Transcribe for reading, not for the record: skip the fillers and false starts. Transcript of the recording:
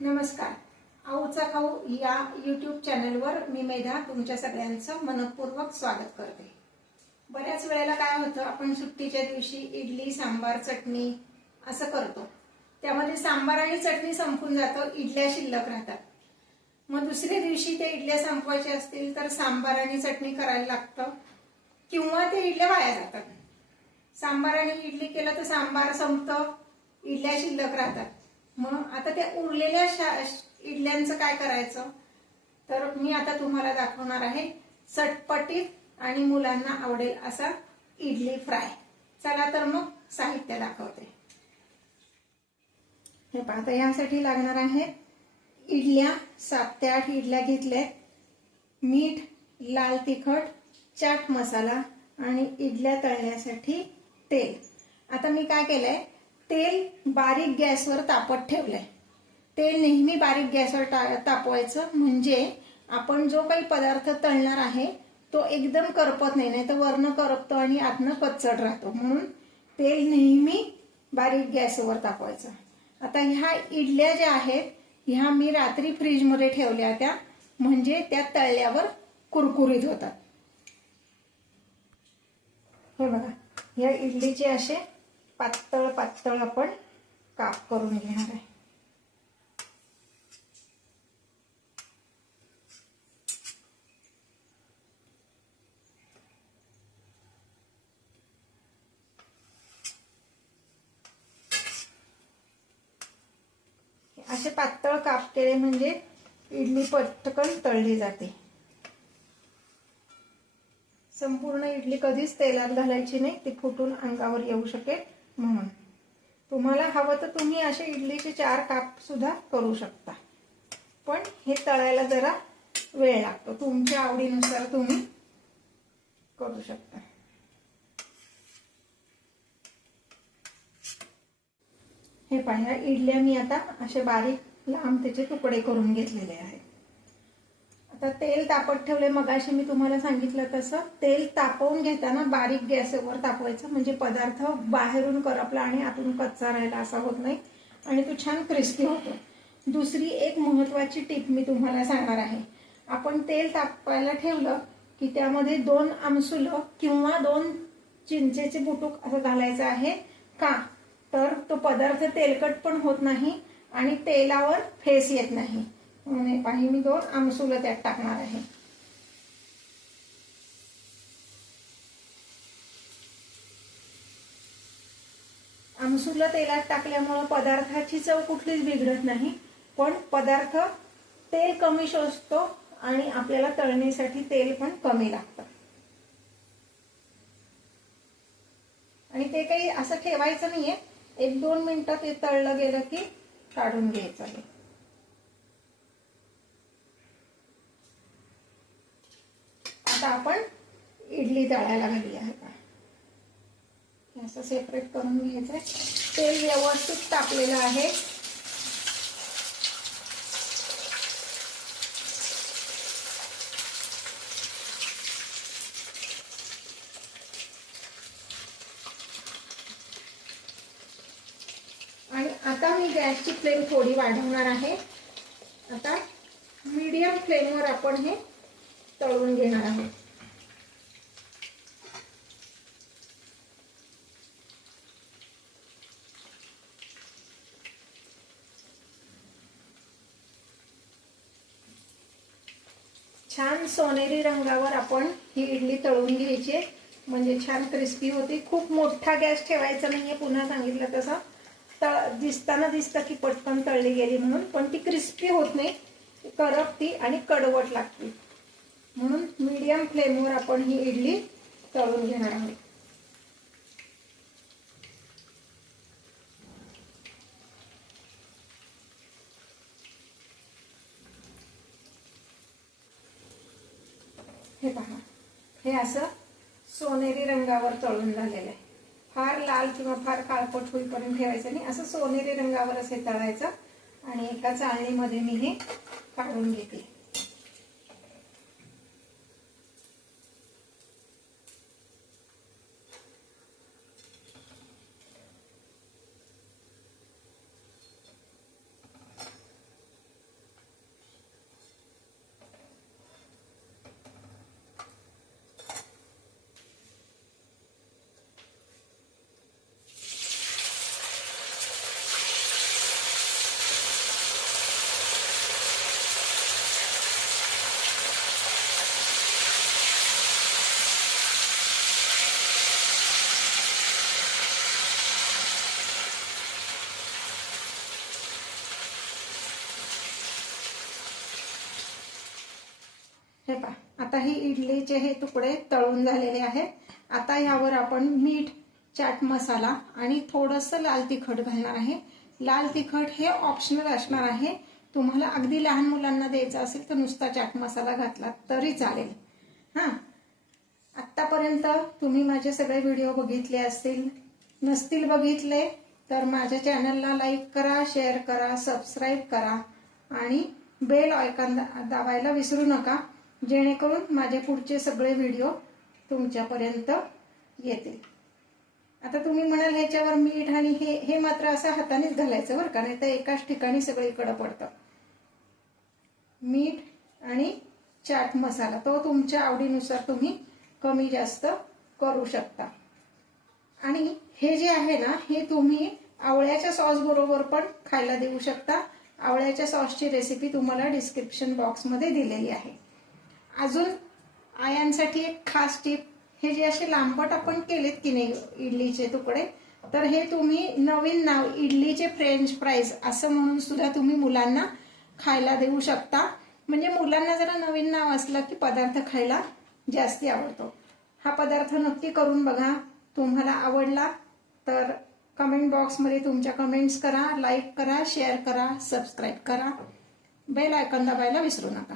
नमस्कार. आऊचा खाऊ या यूट्यूब चॅनलवर मी मेधा तुमच्या सगळ्यांचं मनपूर्वक स्वागत करते. बऱ्याच वेळेला काय होतं, आपण सुट्टीच्या दिवशी इडली, सांबार, चटणी असं करतो. त्यामध्ये सांबार आणि चटणी संपून जातं, इडल्या शिल्लक राहतात. मग दुसऱ्या दिवशी ते इडल्या संपवायचे असतील तर सांबार आणि चटणी करायला लागतं किंवा ते इडल्या वाया जातात. सांबार आणि इडली केलं तर सांबार संपतं, इडल्या शिल्लक राहतात. मग आता त्या उरलेल्या इडल्यांचं काय करायचं, तर मी आता तुम्हाला दाखवणार आहे चटपटीत आणि मुलांना आवडेल असा इडली फ्राय. चला तर मग साहित्य दाखवते. हे पहा, आता यासाठी लागणार आहे इडल्या. 7 ते 8 इडल्या घेतल्या, मीठ, लाल तिखट, चाट मसाला आणि इडल्या तळण्यासाठी तेल. आता मी काय केलंय, तेल बारीक गॅसवर तापत ठेवलंय. तेल नेहमी बारीक गॅसवर तापवायचं, म्हणजे आपण जो काही पदार्थ तळणार आहे तो एकदम करपत नाही, तर वरनं करपतो आणि आतनं कच्चट राहतो. म्हणून तेल नेहमी बारीक गॅसवर तापवायचं. आता ह्या इडल्या ज्या आहेत ह्या मी रात्री फ्रीजमध्ये ठेवल्या त्या, म्हणजे त्या तळल्यावर कुरकुरीत होतात. हे बघा, या इडलीचे असे पातळ पातळ आपण काप करून घेणार आहे. असे पातळ काप केले म्हणजे इडली पटकन तळली जाते. संपूर्ण इडली कधीच तेलात घालायची नाही, ती फुटून अंगावर येऊ शकेल म्हणून. तुम्हाला हवं तर तुम्ही असे इडलीचे 4 काप सुद्धा करू शकता, पण हे तळायला जरा वेळ लागतो. तुमच्या आवडीनुसार तुम्ही करू शकता. हे पहा, इडल्या मी आता असे बारीक लांब त्याचे तुकडे करून घेतलेले आहेत. आता तेल तापत ठेवले. मगाशी मी तुम्हाला सांगितलं तसं तेल तापवून घेताना बारीक गॅसवर तापवायचं, म्हणजे पदार्थ बाहेरून करपला आणि आतून कच्चा राहिला असा होत नाही आणि तो छान क्रिस्पी होतो. दुसरी एक महत्वाची टिप मी तुम्हाला सांगणार आहे. आपण तेल तापवायला ठेवलं की त्यामध्ये 2 आमसुलं किंवा 2 चिंचेचे बुटुक असं घालायचं आहे. का तर तो पदार्थ तेलकट पण होत नाही आणि तेलावर फेस येत नाही. म्हणून पाणी मी 2 आमसुलं त्यात टाकणार आहे. आमसुलं तेलात टाकल्यामुळे पदार्थाची चव कुठलीच बिघडत नाही, पण पदार्थ तेल कमी शोषतो आणि आपल्याला तळण्यासाठी तेल पण कमी लागतं. आणि ते काही असं ठेवायचं नाहीये, 1-2 मिनिटं ते तळलं गेलं की काढून घ्यायचं आहे. आता आपण इडली तळायला घालूया. असं सेपरेट करून घ्यायचंय. तेल व्यवस्थित तापलेलं आहे. आणि आता मी गॅसची फ्लेम थोडी वाढवणार आहे. आता मीडियम फ्लेमवर आपण हे तळून घेणार आहोत. छान सोनेरी रंगावर आपण ही इडली तळून घ्यायची, म्हणजे छान क्रिस्पी होते. खूप मोठा गॅस ठेवायचा नाहीये, पुन्हा सांगितलं तसं. दिसताना दिसतं की पटकन तळली गेली म्हणून, पण ती क्रिस्पी होत नाही, करपती आणि कडवट लागते. म्हणून मीडियम फ्लेमवर आपण ही इडली तळून घेणार आहोत. हे पहा, हे असं सोनेरी रंगावर तळून झालेलं आहे. फार लाल किंवा फार काळपट होईपर्यंत ठेवायचं नाही, असं सोनेरी रंगावरच हे तळायचं. आणि एका चाळणीमध्ये मी हे काढून घेते. हे पहा, आता ही इडलीचे हे तुकडे तळून झालेले आहेत. आता यावर आपण मीठ, चाट मसाला आणि थोडंसं लाल तिखट घालणार आहे. लाल तिखट हे ऑप्शनल असणार आहे. तुम्हाला अगदी लहान मुलांना द्यायचं असेल तर नुसता चाट मसाला घातला तरी चालेल. हां, आत्तापर्यंत तुम्ही माझे सगळे व्हिडिओ बघितले असतील, नसतील बघितले तर माझ्या चॅनलला लाईक करा, शेअर करा, सबस्क्राईब करा आणि बेल आयकॉन दाबायला विसरू नका, जेणेकरून माझे पुढचे सगळे व्हिडिओ तुमच्यापर्यंत येतील. आता तुम्ही म्हणाल ह्याच्यावर मीठ आणि हे मात्र असं हातानेच घालायचं बरं का, नाही तर एकाच ठिकाणी सगळीकडे पडतं. मीठ आणि चाट मसाला तो तुमच्या आवडीनुसार तुम्ही कमी जास्त करू शकता. आणि हे जे आहे ना, हे तुम्ही आवळ्याच्या सॉस बरोबर पण खायला देऊ शकता. आवळ्याच्या सॉसची रेसिपी तुम्हाला डिस्क्रिप्शन बॉक्समध्ये दिलेली आहे. अजून आयांसाठी एक खास टिप, हे जे असे लांबट आपण केलेत की नाही इडलीचे तुकडे, तर हे तुम्ही नवीन नाव इडलीचे फ्रेंच फ्राईज असं म्हणून सुद्धा तुम्ही मुलांना खायला देऊ शकता. म्हणजे मुलांना जरा नवीन नाव असलं की पदार्थ खायला जास्ती आवडतो. हा पदार्थ नक्की करून बघा. तुम्हाला आवडला तर कमेंट बॉक्समध्ये तुमच्या कमेंट्स करा, लाईक करा, शेअर करा, सबस्क्राईब करा, बेल आयकॉन दाबायला विसरू नका.